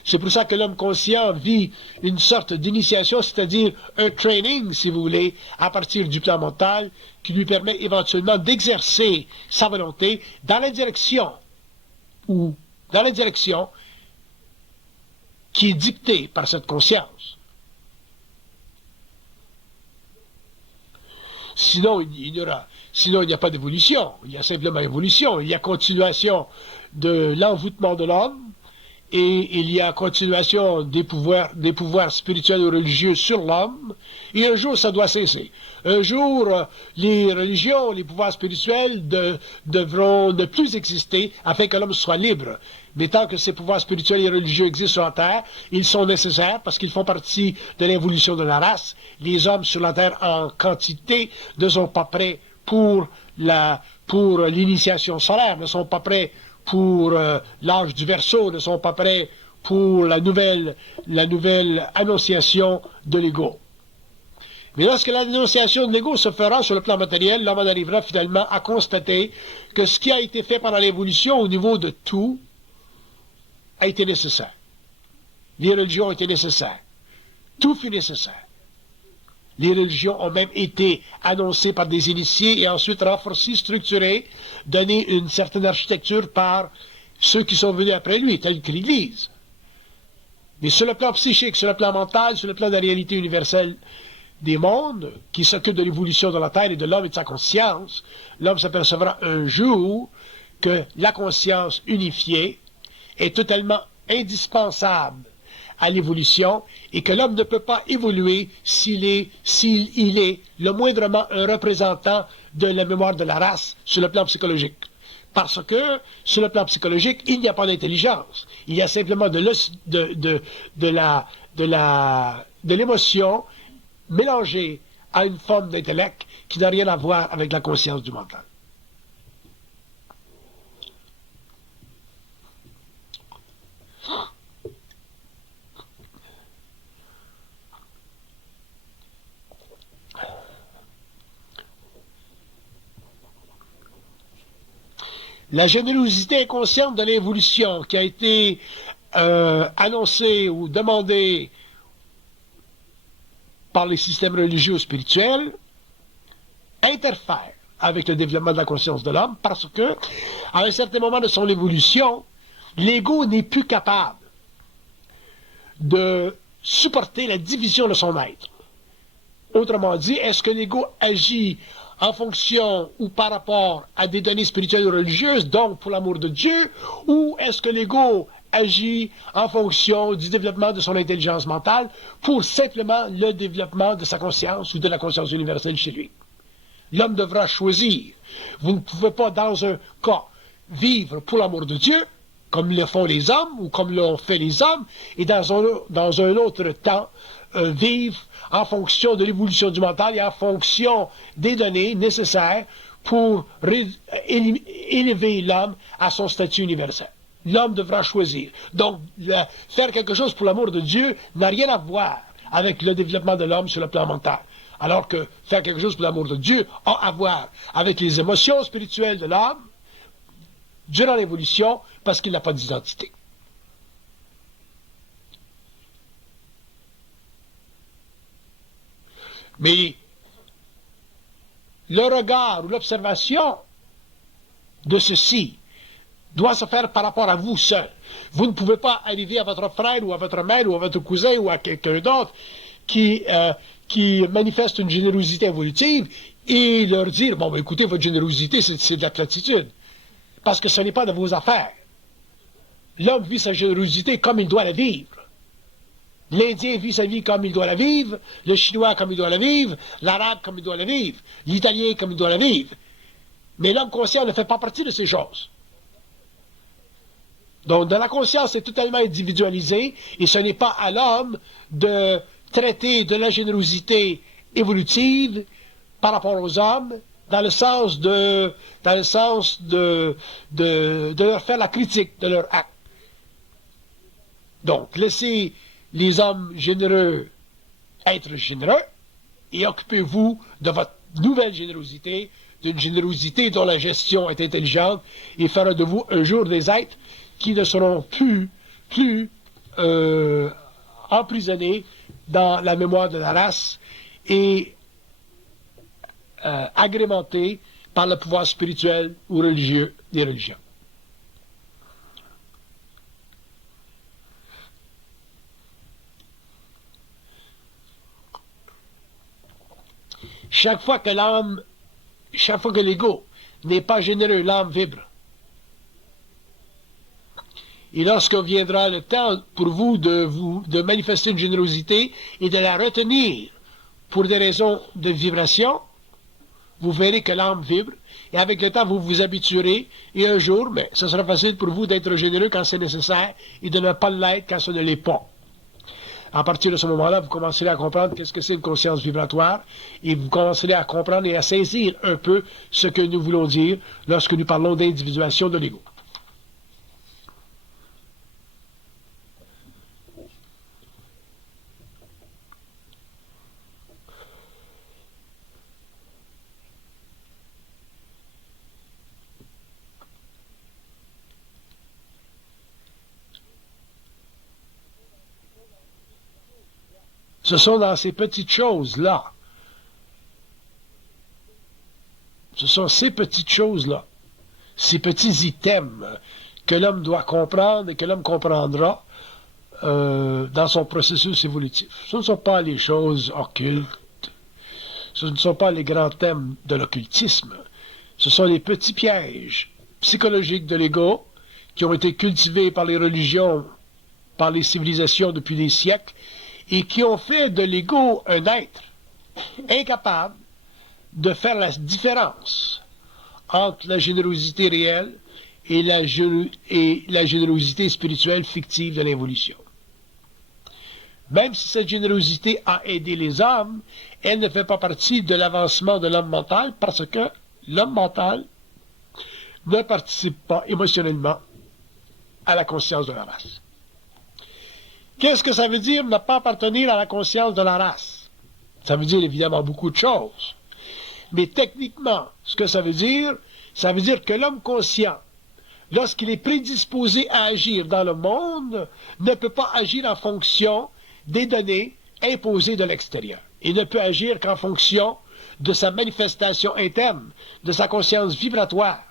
C'est pour ça que l'homme conscient vit une sorte d'initiation, c'est-à-dire un training, si vous voulez, à partir du plan mental, qui lui permet éventuellement d'exercer sa volonté dans la direction qui est dictée par cette conscience. Sinon, il n'y a pas d'évolution. Il y a simplement évolution. Il y a continuation de l'envoûtement de l'homme et il y a continuation des pouvoirs spirituels ou religieux sur l'homme. Et un jour, ça doit cesser. Un jour, les religions, les pouvoirs spirituels devront ne plus exister afin que l'homme soit libre. Mais tant que ces pouvoirs spirituels et religieux existent sur la Terre, ils sont nécessaires parce qu'ils font partie de l'évolution de la race. Les hommes sur la Terre en quantité ne sont pas prêts pour l'initiation solaire, ne sont pas prêts pour l'âge du Verseau, ne sont pas prêts pour la nouvelle annonciation de l'ego. Mais lorsque l'annonciation de l'ego se fera sur le plan matériel, l'homme en arrivera finalement à constater que ce qui a été fait pendant l'évolution au niveau de tout a été nécessaire. Les religions ont été nécessaires. Tout fut nécessaire. Les religions ont même été annoncées par des initiés et ensuite renforcées, structurées, données une certaine architecture par ceux qui sont venus après lui, tels que l'Église. Mais sur le plan psychique, sur le plan mental, sur le plan de la réalité universelle des mondes, qui s'occupent de l'évolution de la Terre et de l'homme et de sa conscience, l'homme s'apercevra un jour que la conscience unifiée est totalement indispensable à l'évolution et que l'homme ne peut pas évoluer s'il est le moindrement un représentant de la mémoire de la race sur le plan psychologique. Parce que, sur le plan psychologique, il n'y a pas d'intelligence. Il y a simplement de l'émotion mélangée à une forme d'intellect qui n'a rien à voir avec la conscience du mental. La générosité inconsciente de l'évolution qui a été annoncée ou demandée par les systèmes religieux ou spirituels interfère avec le développement de la conscience de l'homme parce que, à un certain moment de son évolution, l'ego n'est plus capable de supporter la division de son être. Autrement dit, est-ce que l'ego agit en fonction ou par rapport à des données spirituelles ou religieuses, donc pour l'amour de Dieu, ou est-ce que l'ego agit en fonction du développement de son intelligence mentale pour simplement le développement de sa conscience ou de la conscience universelle chez lui? L'homme devra choisir. Vous ne pouvez pas, dans un cas, vivre pour l'amour de Dieu, comme le font les hommes ou comme l'ont fait les hommes, et dans un autre temps, vivre en fonction de l'évolution du mental et en fonction des données nécessaires pour élever l'homme à son statut universel. L'homme devra choisir. Donc, faire quelque chose pour l'amour de Dieu n'a rien à voir avec le développement de l'homme sur le plan mental. Alors que faire quelque chose pour l'amour de Dieu a à voir avec les émotions spirituelles de l'homme durant l'évolution parce qu'il n'a pas d'identité. Mais le regard ou l'observation de ceci doit se faire par rapport à vous seul. Vous ne pouvez pas arriver à votre frère ou à votre mère ou à votre cousin ou à quelqu'un d'autre qui manifeste une générosité évolutive et leur dire, bon, ben, écoutez, votre générosité, c'est de la platitude. Parce que ce n'est pas de vos affaires. L'homme vit sa générosité comme il doit la vivre. L'Indien vit sa vie comme il doit la vivre, le Chinois comme il doit la vivre, l'Arabe comme il doit la vivre, l'Italien comme il doit la vivre. Mais l'homme conscient ne fait pas partie de ces choses. Donc, dans la conscience, c'est totalement individualisé, et ce n'est pas à l'homme de traiter de la générosité évolutive par rapport aux hommes, dans le sens de leur faire la critique de leur acte. Donc, laissez les hommes généreux être généreux, et occupez-vous de votre nouvelle générosité, d'une générosité dont la gestion est intelligente, et fera de vous un jour des êtres qui ne seront plus emprisonnés dans la mémoire de la race et agrémentés par le pouvoir spirituel ou religieux des religions. Chaque fois que l'ego n'est pas généreux, l'âme vibre. Et lorsque viendra le temps pour vous de manifester une générosité et de la retenir pour des raisons de vibration, vous verrez que l'âme vibre, et avec le temps, vous vous habituerez, et un jour, mais ce sera facile pour vous d'être généreux quand c'est nécessaire, et de ne pas l'être quand ce ne l'est pas. À partir de ce moment-là, vous commencerez à comprendre qu'est-ce que c'est une conscience vibratoire, et vous commencerez à comprendre et à saisir un peu ce que nous voulons dire lorsque nous parlons d'individuation de l'ego. Ce sont dans ces petites choses-là, ces petits items que l'homme doit comprendre et que l'homme comprendra dans son processus évolutif. Ce ne sont pas les choses occultes, ce ne sont pas les grands thèmes de l'occultisme, ce sont les petits pièges psychologiques de l'ego qui ont été cultivés par les religions, par les civilisations depuis des siècles, et qui ont fait de l'ego un être incapable de faire la différence entre la générosité réelle et la générosité spirituelle fictive de l'évolution. Même si cette générosité a aidé les hommes, elle ne fait pas partie de l'avancement de l'homme mental parce que l'homme mental ne participe pas émotionnellement à la conscience de la race. Qu'est-ce que ça veut dire ne pas appartenir à la conscience de la race? Ça veut dire évidemment beaucoup de choses. Mais techniquement, ce que ça veut dire que l'homme conscient, lorsqu'il est prédisposé à agir dans le monde, ne peut pas agir en fonction des données imposées de l'extérieur. Il ne peut agir qu'en fonction de sa manifestation interne, de sa conscience vibratoire.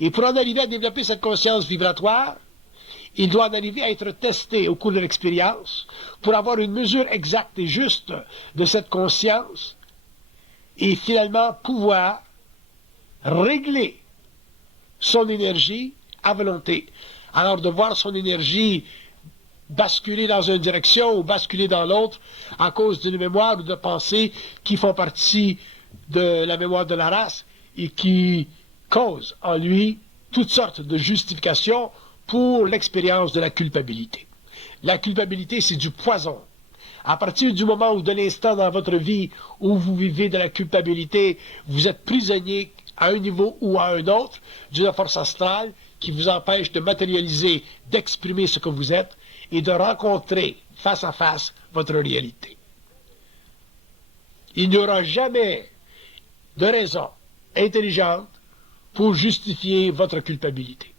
Et pour en arriver à développer cette conscience vibratoire, il doit en arriver à être testé au cours de l'expérience pour avoir une mesure exacte et juste de cette conscience et finalement pouvoir régler son énergie à volonté. Alors de voir son énergie basculer dans une direction ou basculer dans l'autre à cause d'une mémoire ou de pensées qui font partie de la mémoire de la race et qui causent en lui toutes sortes de justifications pour l'expérience de la culpabilité. La culpabilité, c'est du poison À partir du moment où, de l'instant dans votre vie où vous vivez de la culpabilité, vous êtes prisonnier à un niveau ou à un autre d'une force astrale qui vous empêche de matérialiser, d'exprimer ce que vous êtes et de rencontrer face à face votre réalité. Il n'y aura jamais de raison intelligente pour justifier votre culpabilité.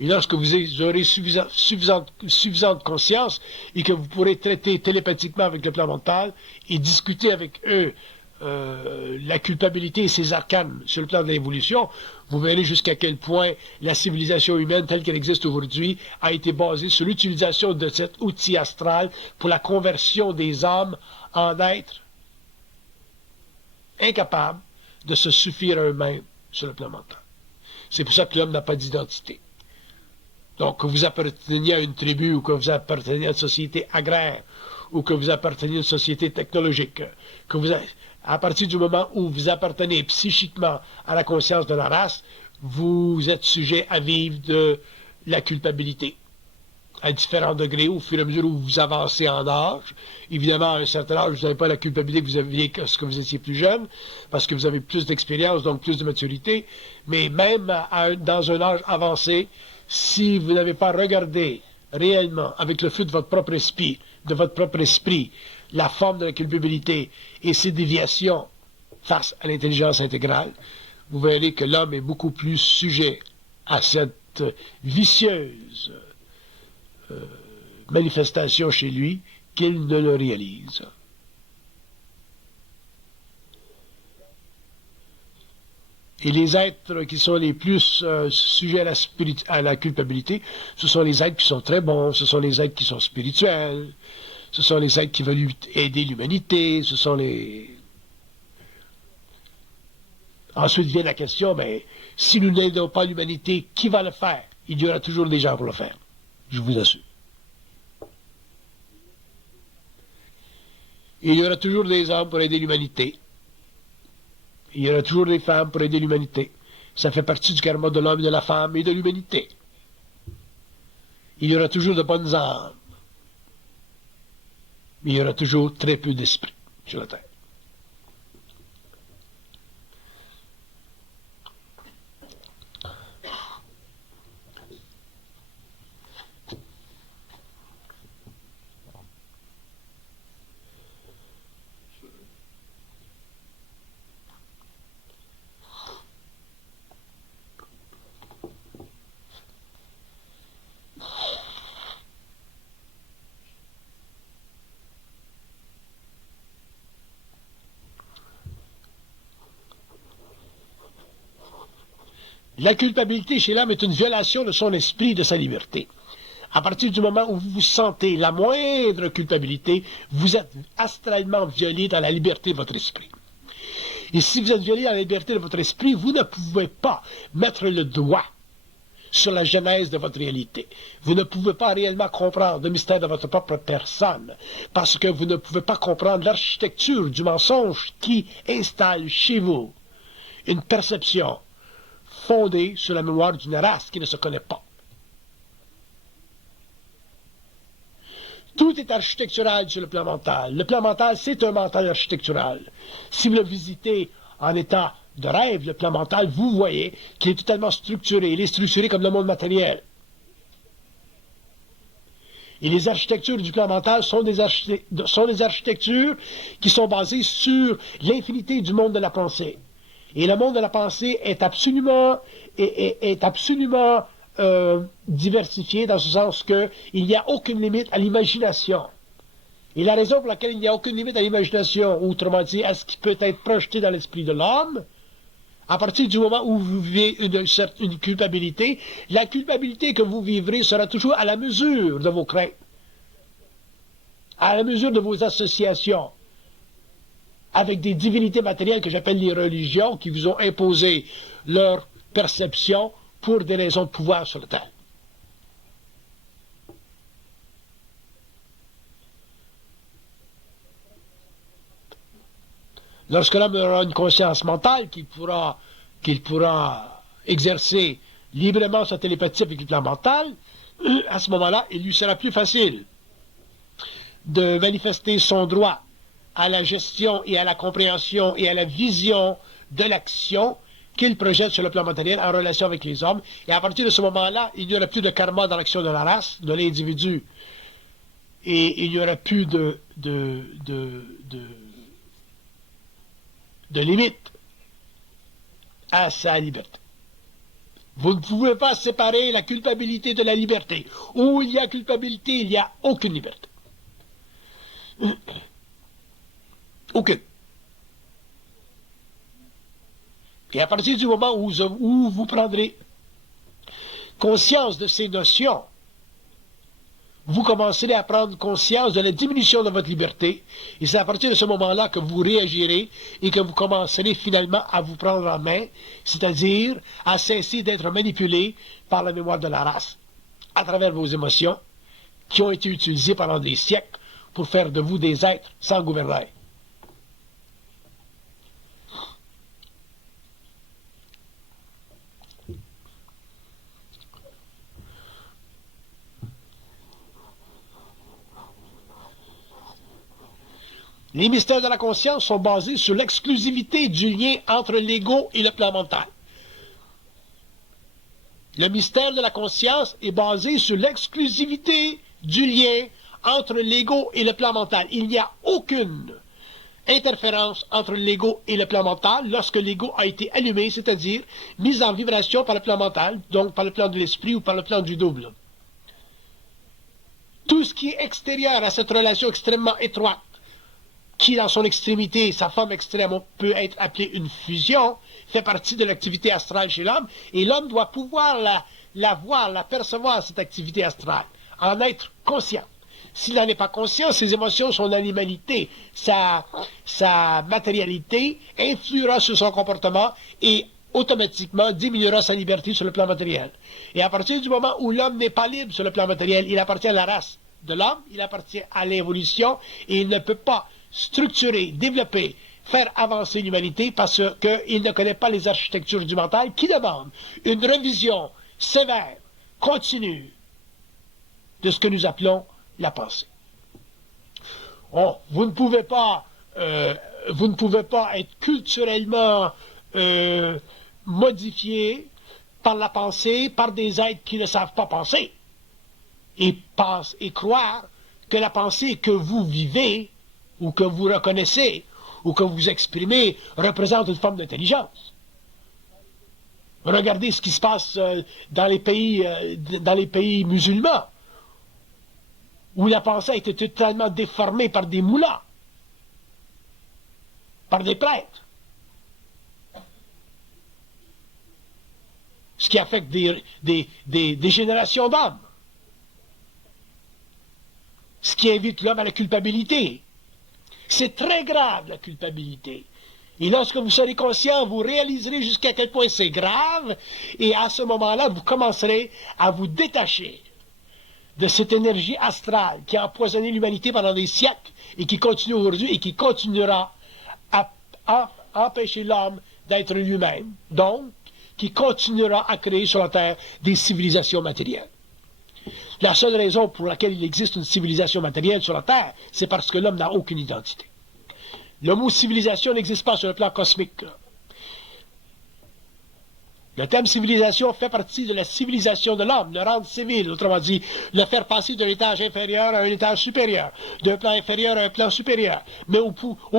Et lorsque vous aurez suffisante conscience et que vous pourrez traiter télépathiquement avec le plan mental et discuter avec eux la culpabilité et ses arcanes sur le plan de l'évolution, vous verrez jusqu'à quel point la civilisation humaine telle qu'elle existe aujourd'hui a été basée sur l'utilisation de cet outil astral pour la conversion des âmes en êtres incapables de se suffire à eux-mêmes sur le plan mental. C'est pour ça que l'homme n'a pas d'identité. Donc, que vous apparteniez à une tribu, ou que vous apparteniez à une société agraire, ou que vous apparteniez à une société technologique, à partir du moment où vous appartenez psychiquement à la conscience de la race, vous êtes sujet à vivre de la culpabilité à différents degrés au fur et à mesure où vous avancez en âge. Évidemment, à un certain âge, vous n'avez pas la culpabilité que vous aviez lorsque vous étiez plus jeune, parce que vous avez plus d'expérience, donc plus de maturité. Mais même dans un âge avancé, si vous n'avez pas regardé réellement, avec le feu de votre propre esprit, la forme de la culpabilité et ses déviations face à l'intelligence intégrale, vous verrez que l'homme est beaucoup plus sujet à cette vicieuse manifestation chez lui qu'il ne le réalise. Et les êtres qui sont les plus sujets à la culpabilité, ce sont les êtres qui sont très bons, ce sont les êtres qui sont spirituels, ce sont les êtres qui veulent aider l'humanité, ce sont les... Ensuite vient la question, mais si nous n'aidons pas l'humanité, qui va le faire? Il y aura toujours des gens pour le faire, je vous assure. Il y aura toujours des hommes pour aider l'humanité. Il y aura toujours des femmes pour aider l'humanité. Ça fait partie du karma de l'homme et de la femme et de l'humanité. Il y aura toujours de bonnes âmes. Mais il y aura toujours très peu d'esprit sur la terre. La culpabilité chez l'homme est une violation de son esprit, de sa liberté. À partir du moment où vous sentez la moindre culpabilité, vous êtes astralement violé dans la liberté de votre esprit. Et si vous êtes violé dans la liberté de votre esprit, vous ne pouvez pas mettre le doigt sur la genèse de votre réalité. Vous ne pouvez pas réellement comprendre le mystère de votre propre personne, parce que vous ne pouvez pas comprendre l'architecture du mensonge qui installe chez vous une perception fondée sur la mémoire d'une race qui ne se connaît pas. Tout est architectural sur le plan mental. Le plan mental, c'est un mental architectural. Si vous le visitez en état de rêve, le plan mental, vous voyez qu'il est totalement structuré. Il est structuré comme le monde matériel. Et les architectures du plan mental sont des architectures qui sont basées sur l'infinité du monde de la pensée. Et le monde de la pensée est absolument diversifié dans ce sens qu'il n'y a aucune limite à l'imagination. Et la raison pour laquelle il n'y a aucune limite à l'imagination, ou autrement dit, à ce qui peut être projeté dans l'esprit de l'homme, à partir du moment où vous vivez une culpabilité, la culpabilité que vous vivrez sera toujours à la mesure de vos craintes, à la mesure de vos associations avec des divinités matérielles que j'appelle les religions, qui vous ont imposé leur perception pour des raisons de pouvoir sur la terre. Lorsque l'homme aura une conscience mentale qu'il pourra exercer librement sa télépathie avec le plan mental, à ce moment-là, il lui sera plus facile de manifester son droit à la gestion et à la compréhension et à la vision de l'action qu'il projette sur le plan matériel en relation avec les hommes. Et à partir de ce moment-là, il n'y aura plus de karma dans l'action de la race, de l'individu. Et il n'y aura plus de limite à sa liberté. Vous ne pouvez pas séparer la culpabilité de la liberté. Où il y a culpabilité, il n'y a aucune liberté. Aucune. Et à partir du moment où vous prendrez conscience de ces notions, vous commencerez à prendre conscience de la diminution de votre liberté, et c'est à partir de ce moment-là que vous réagirez et que vous commencerez finalement à vous prendre en main, c'est-à-dire à cesser d'être manipulé par la mémoire de la race, à travers vos émotions, qui ont été utilisées pendant des siècles pour faire de vous des êtres sans gouvernail. Les mystères de la conscience sont basés sur l'exclusivité du lien entre l'ego et le plan mental. Le mystère de la conscience est basé sur l'exclusivité du lien entre l'ego et le plan mental. Il n'y a aucune interférence entre l'ego et le plan mental lorsque l'ego a été allumé, c'est-à-dire mis en vibration par le plan mental, donc par le plan de l'esprit ou par le plan du double. Tout ce qui est extérieur à cette relation extrêmement étroite, qui dans son extrémité, sa forme extrême peut être appelée une fusion, fait partie de l'activité astrale chez l'homme, et l'homme doit pouvoir la voir, la percevoir, cette activité astrale, en être conscient. S'il n'en est pas conscient, ses émotions, son animalité, sa matérialité influera sur son comportement et automatiquement diminuera sa liberté sur le plan matériel. Et à partir du moment où l'homme n'est pas libre sur le plan matériel, il appartient à la race de l'homme, il appartient à l'évolution, et il ne peut pas structurer, développer, faire avancer l'humanité parce qu'il ne connaît pas les architectures du mental qui demandent une révision sévère, continue de ce que nous appelons la pensée. Oh, vous ne pouvez pas être culturellement modifié par la pensée, par des êtres qui ne savent pas penser et croire que la pensée que vous vivez ou que vous reconnaissez, ou que vous exprimez, représente une forme d'intelligence. Regardez ce qui se passe dans les pays musulmans, où la pensée a été totalement déformée par des moullas, par des prêtres. Ce qui affecte des générations d'hommes. Ce qui invite l'homme à la culpabilité. C'est très grave, la culpabilité. Et lorsque vous serez conscient, vous réaliserez jusqu'à quel point c'est grave, et à ce moment-là, vous commencerez à vous détacher de cette énergie astrale qui a empoisonné l'humanité pendant des siècles, et qui continue aujourd'hui, et qui continuera à empêcher l'homme d'être lui-même, donc, qui continuera à créer sur la Terre des civilisations matérielles. La seule raison pour laquelle il existe une civilisation matérielle sur la Terre, c'est parce que l'homme n'a aucune identité. Le mot civilisation n'existe pas sur le plan cosmique. Le terme civilisation fait partie de la civilisation de l'homme, le rendre civil, autrement dit, le faire passer d'un étage inférieur à un étage supérieur, d'un plan inférieur à un plan supérieur. Mais au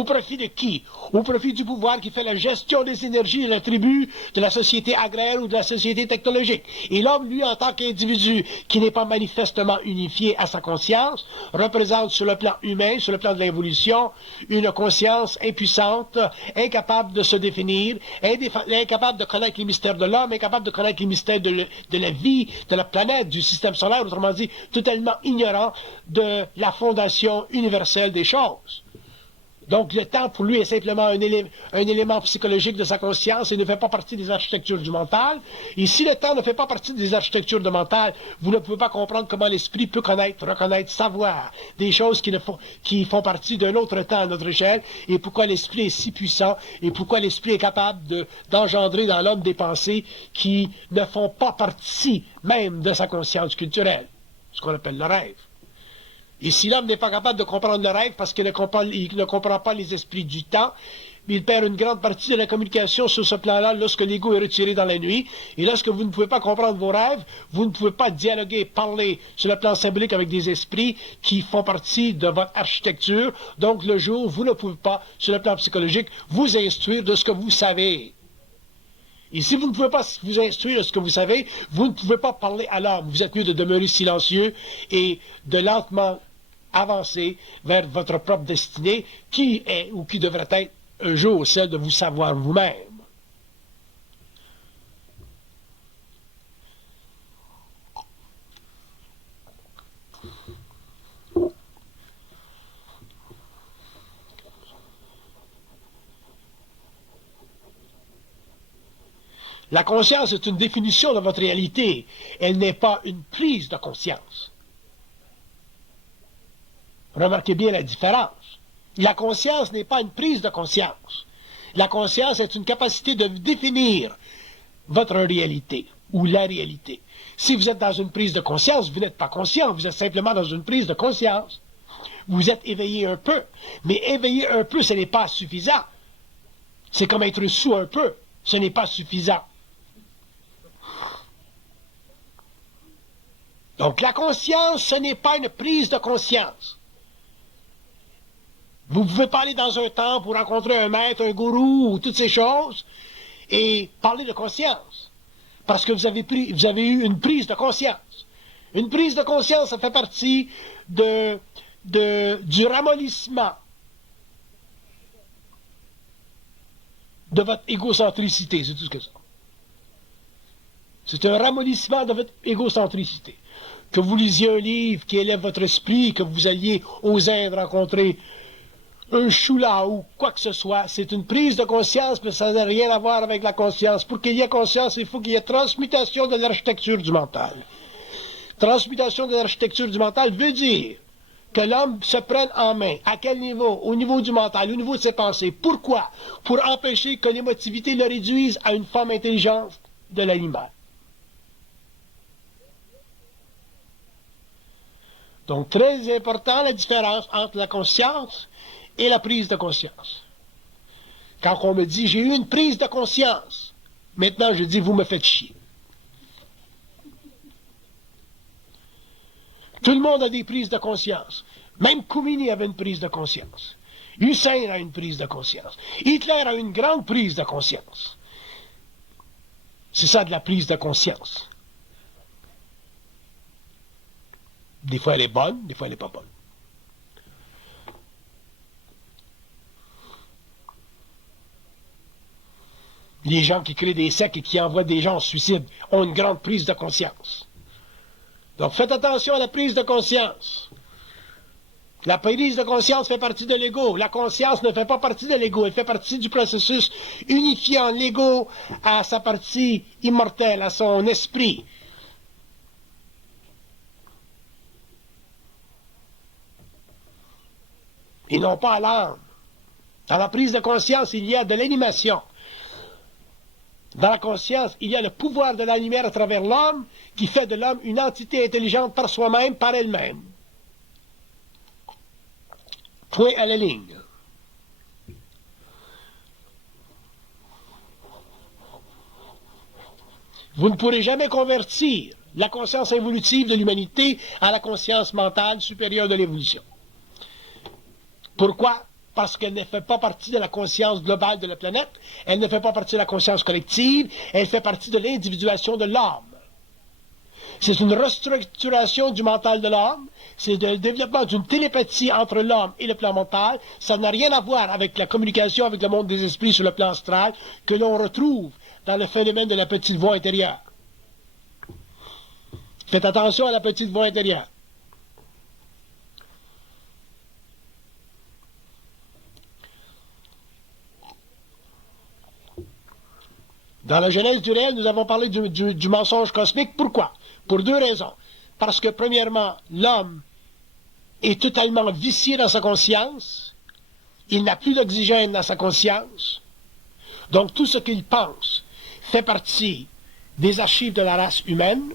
profit de qui? Au profit du pouvoir qui fait la gestion des énergies et l'attribut de la société agraire ou de la société technologique. Et l'homme, lui, en tant qu'individu qui n'est pas manifestement unifié à sa conscience, représente sur le plan humain, sur le plan de l'évolution, une conscience impuissante, incapable de se définir, incapable de connaître les mystères de l'homme, incapable de connaître les mystères de la vie, de la planète, du système solaire, autrement dit, totalement ignorant de la fondation universelle des choses. Donc le temps pour lui est simplement un élément psychologique de sa conscience et ne fait pas partie des architectures du mental. Et si le temps ne fait pas partie des architectures du mental, vous ne pouvez pas comprendre comment l'esprit peut connaître, reconnaître, savoir des choses qui font partie d'un autre temps à notre échelle, et pourquoi l'esprit est si puissant, et pourquoi l'esprit est capable d'engendrer dans l'homme des pensées qui ne font pas partie même de sa conscience culturelle, ce qu'on appelle le rêve. Et si l'homme n'est pas capable de comprendre le rêve parce qu'il ne comprend pas les esprits du temps, il perd une grande partie de la communication sur ce plan-là lorsque l'ego est retiré dans la nuit. Et lorsque vous ne pouvez pas comprendre vos rêves, vous ne pouvez pas dialoguer, parler sur le plan symbolique avec des esprits qui font partie de votre architecture. Donc le jour, vous ne pouvez pas, sur le plan psychologique, vous instruire de ce que vous savez. Et si vous ne pouvez pas vous instruire de ce que vous savez, vous ne pouvez pas parler à l'âme. Vous êtes mieux de demeurer silencieux et de lentement avancer vers votre propre destinée, qui est ou qui devrait être un jour celle de vous savoir vous-même. La conscience est une définition de votre réalité. Elle n'est pas une prise de conscience. Remarquez bien la différence. La conscience n'est pas une prise de conscience. La conscience est une capacité de définir votre réalité ou la réalité. Si vous êtes dans une prise de conscience, vous n'êtes pas conscient, vous êtes simplement dans une prise de conscience. Vous êtes éveillé un peu, mais éveillé un peu, ce n'est pas suffisant. C'est comme être sous un peu, ce n'est pas suffisant. Donc la conscience, ce n'est pas une prise de conscience. Vous ne pouvez pas aller dans un temple pour rencontrer un maître, un gourou, ou toutes ces choses, et parler de conscience. Parce que vous avez eu une prise de conscience. Une prise de conscience, ça fait partie du ramollissement de votre égocentricité, c'est tout ce que c'est. C'est un ramollissement de votre égocentricité. Que vous lisiez un livre qui élève votre esprit, que vous alliez aux Indes rencontrer un choula ou quoi que ce soit, c'est une prise de conscience, mais ça n'a rien à voir avec la conscience. Pour qu'il y ait conscience, il faut qu'il y ait transmutation de l'architecture du mental. Transmutation de l'architecture du mental veut dire que l'homme se prenne en main. À quel niveau? Au niveau du mental, au niveau de ses pensées. Pourquoi? Pour empêcher que l'émotivité le réduise à une forme intelligente de l'animal. Donc, très important la différence entre la conscience et la prise de conscience. Quand on me dit, j'ai eu une prise de conscience, maintenant je dis, vous me faites chier. Tout le monde a des prises de conscience. Même Khomeini avait une prise de conscience. Hussein a une prise de conscience. Hitler a une grande prise de conscience. C'est ça de la prise de conscience. Des fois elle est bonne, des fois elle n'est pas bonne. Les gens qui créent des sectes et qui envoient des gens au suicide ont une grande prise de conscience. Donc faites attention à la prise de conscience. La prise de conscience fait partie de l'ego. La conscience ne fait pas partie de l'ego. Elle fait partie du processus unifiant l'ego à sa partie immortelle, à son esprit. Et non pas à l'âme. Dans la prise de conscience, il y a de l'animation. Dans la conscience, il y a le pouvoir de la lumière à travers l'homme qui fait de l'homme une entité intelligente par soi-même, par elle-même. Point à la ligne. Vous ne pourrez jamais convertir la conscience évolutive de l'humanité à la conscience mentale supérieure de l'évolution. Pourquoi? Parce qu'elle ne fait pas partie de la conscience globale de la planète, elle ne fait pas partie de la conscience collective, elle fait partie de l'individuation de l'homme. C'est une restructuration du mental de l'homme, c'est le développement d'une télépathie entre l'homme et le plan mental. Ça n'a rien à voir avec la communication avec le monde des esprits sur le plan astral que l'on retrouve dans le phénomène de la petite voix intérieure. Faites attention à la petite voix intérieure. Dans la genèse du réel, nous avons parlé du mensonge cosmique. Pourquoi? Pour deux raisons. Parce que, premièrement, l'homme est totalement vicié dans sa conscience. Il n'a plus d'oxygène dans sa conscience. Donc, tout ce qu'il pense fait partie des archives de la race humaine.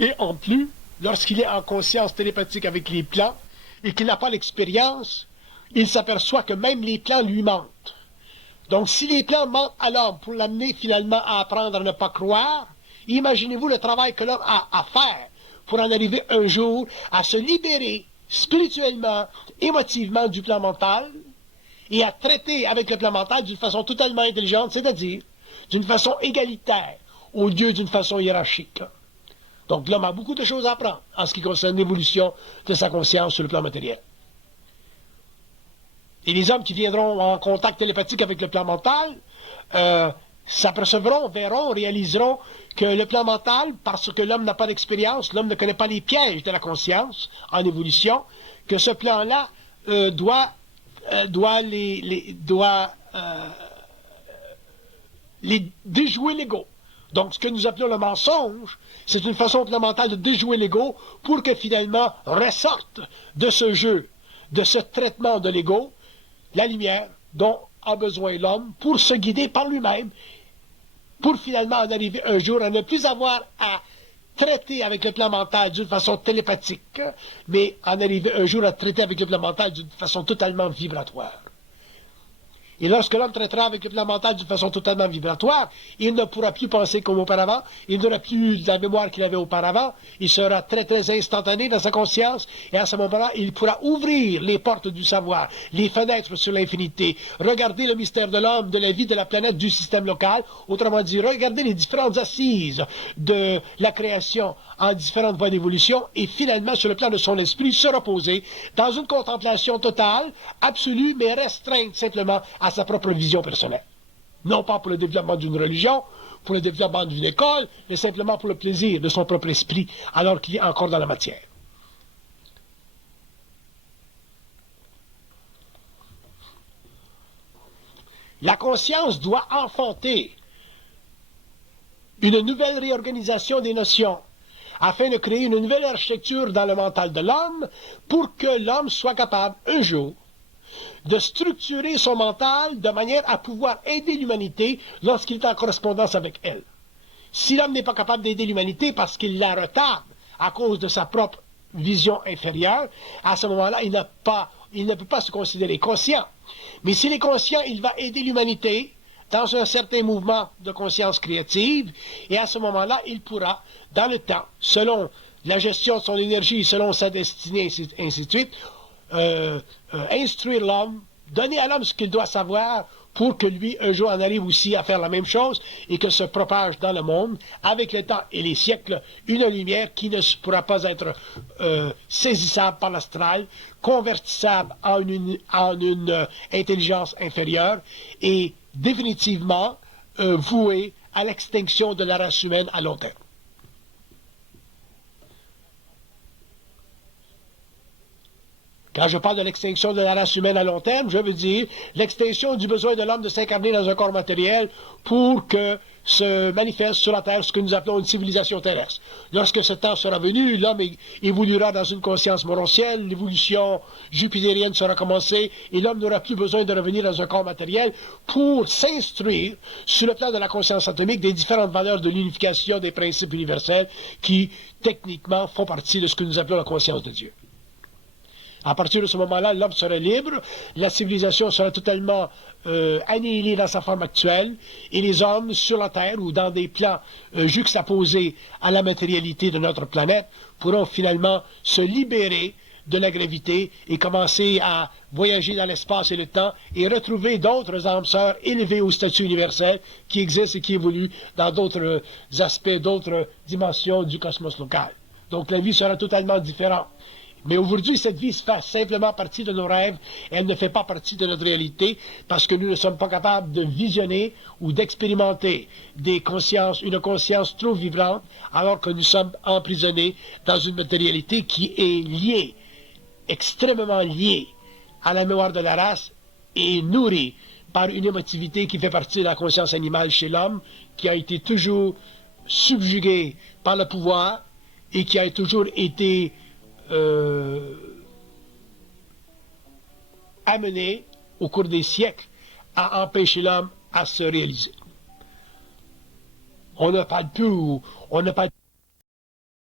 Et en plus, lorsqu'il est en conscience télépathique avec les plans, et qu'il n'a pas l'expérience, il s'aperçoit que même les plans lui mentent. Donc, si les plans mentent à l'homme pour l'amener finalement à apprendre à ne pas croire, imaginez-vous le travail que l'homme a à faire pour en arriver un jour à se libérer spirituellement, émotivement du plan mental et à traiter avec le plan mental d'une façon totalement intelligente, c'est-à-dire d'une façon égalitaire au lieu d'une façon hiérarchique. Donc, l'homme a beaucoup de choses à apprendre en ce qui concerne l'évolution de sa conscience sur le plan matériel. Et les hommes qui viendront en contact télépathique avec le plan mental s'apercevront, verront, réaliseront que le plan mental, parce que l'homme n'a pas d'expérience, l'homme ne connaît pas les pièges de la conscience en évolution, que ce plan-là doit les déjouer l'ego. Donc, ce que nous appelons le mensonge, c'est une façon au plan mental de déjouer l'ego pour que finalement ressorte de ce jeu, de ce traitement de l'ego, la lumière dont a besoin l'homme pour se guider par lui-même, pour finalement en arriver un jour à ne plus avoir à traiter avec le plan mental d'une façon télépathique, mais en arriver un jour à traiter avec le plan mental d'une façon totalement vibratoire. Et lorsque l'homme traitera avec le plan mental d'une façon totalement vibratoire, il ne pourra plus penser comme auparavant, il n'aura plus la mémoire qu'il avait auparavant, il sera très très instantané dans sa conscience, et à ce moment-là, il pourra ouvrir les portes du savoir, les fenêtres sur l'infinité, regarder le mystère de l'homme, de la vie, de la planète, du système local, autrement dit, regarder les différentes assises de la création en différentes voies d'évolution, et finalement, sur le plan de son esprit, se reposer dans une contemplation totale, absolue, mais restreinte simplement à sa propre vision personnelle. Non pas pour le développement d'une religion, pour le développement d'une école, mais simplement pour le plaisir de son propre esprit, alors qu'il est encore dans la matière. La conscience doit enfanter une nouvelle réorganisation des notions, afin de créer une nouvelle architecture dans le mental de l'homme, pour que l'homme soit capable, un jour, de structurer son mental de manière à pouvoir aider l'humanité lorsqu'il est en correspondance avec elle. Si l'homme n'est pas capable d'aider l'humanité parce qu'il la retarde à cause de sa propre vision inférieure, à ce moment-là, il ne peut pas se considérer conscient. Mais s'il est conscient, il va aider l'humanité dans un certain mouvement de conscience créative, et à ce moment-là, il pourra, dans le temps, selon la gestion de son énergie, selon sa destinée, ainsi de suite, instruire l'homme, donner à l'homme ce qu'il doit savoir pour que lui, un jour, en arrive aussi à faire la même chose et que se propage dans le monde, avec le temps et les siècles, une lumière qui ne pourra pas être saisissable par l'astral, convertissable en une intelligence inférieure et définitivement vouée à l'extinction de la race humaine à long terme. Quand je parle de l'extinction de la race humaine à long terme, je veux dire l'extinction du besoin de l'homme de s'incarner dans un corps matériel pour que se manifeste sur la Terre ce que nous appelons une civilisation terrestre. Lorsque ce temps sera venu, l'homme évoluera dans une conscience morontielle, l'évolution jupitérienne sera commencée et l'homme n'aura plus besoin de revenir dans un corps matériel pour s'instruire sur le plan de la conscience atomique des différentes valeurs de l'unification des principes universels qui, techniquement, font partie de ce que nous appelons la conscience de Dieu. À partir de ce moment-là, l'homme sera libre, la civilisation sera totalement annihilée dans sa forme actuelle, et les hommes sur la Terre ou dans des plans juxtaposés à la matérialité de notre planète pourront finalement se libérer de la gravité et commencer à voyager dans l'espace et le temps et retrouver d'autres âmes sœurs élevées au statut universel qui existent et qui évoluent dans d'autres aspects, d'autres dimensions du cosmos local. Donc la vie sera totalement différente. Mais aujourd'hui, cette vie se fait simplement partie de nos rêves, et elle ne fait pas partie de notre réalité, parce que nous ne sommes pas capables de visionner ou d'expérimenter une conscience trop vibrante, alors que nous sommes emprisonnés dans une matérialité qui est liée, extrêmement liée à la mémoire de la race, et nourrie par une émotivité qui fait partie de la conscience animale chez l'homme, qui a été toujours subjuguée par le pouvoir, et qui a toujours été amené au cours des siècles à empêcher l'homme à se réaliser. On ne parle plus, on ne parle